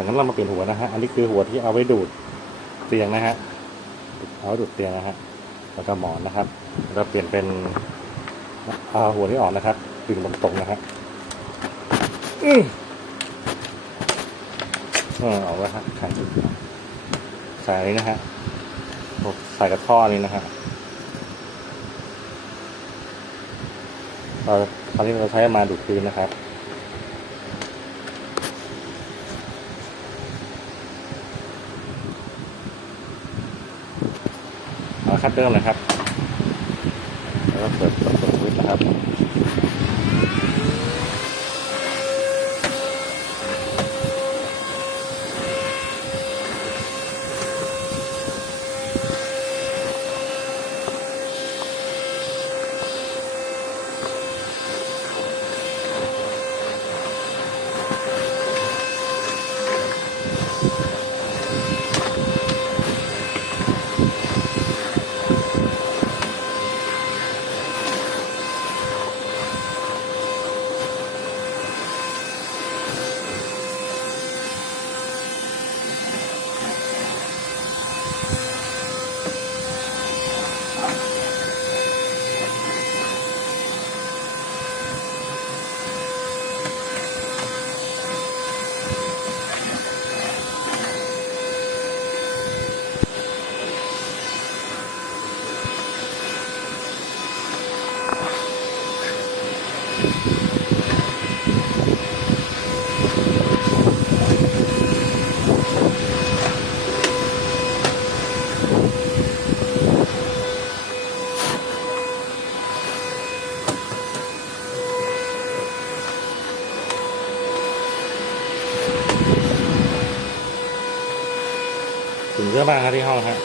จากนั้นเรามาเปลี่ยนหัวนะฮะ อันนี้คือหัวที่เอาไว้ดูดเตียงนะฮะ เอาดูดเตียงนะฮะ แล้วก็หมอนนะครับ เราเปลี่ยนเป็นเอาหัวนี้ออกนะครับดึงตรงๆนะฮะอือเออออกแล้วฮะใส่ใส่นนี้นะฮะใส่กระท่อนี้นะฮะเราตอนนี้เราใช้มาดูดพื้นนะครับ เอา คัดเริ่มเลยครับ แล้วก็เปิดเปิดเปิดสวิตช์นะครับ ถึงเยอะมากครับที่ห้องฮะ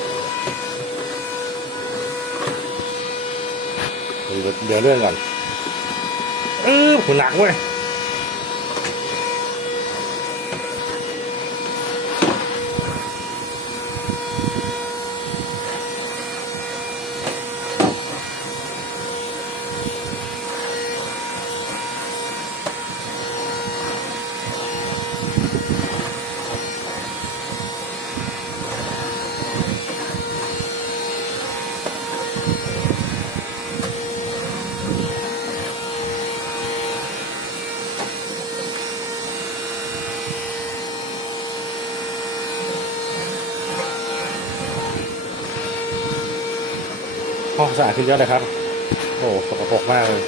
เดี๋ยวเดี๋ยวเรื่องก่อนเออหูหนักเว้ย ห้องสะอาดขึ้นเยอะเลยครับ โอ้สกปรกมากเลย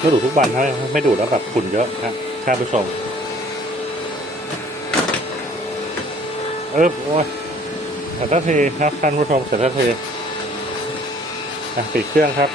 ไม่ดูดทุกวันครับไม่ดูดแล้วแบบฝุ่นเยอะครับท่านผู้ชมเออโอ้ยเสร็จทันทีครับท่านผู้ชมเสร็จทันทีอะปิดเครื่องครับ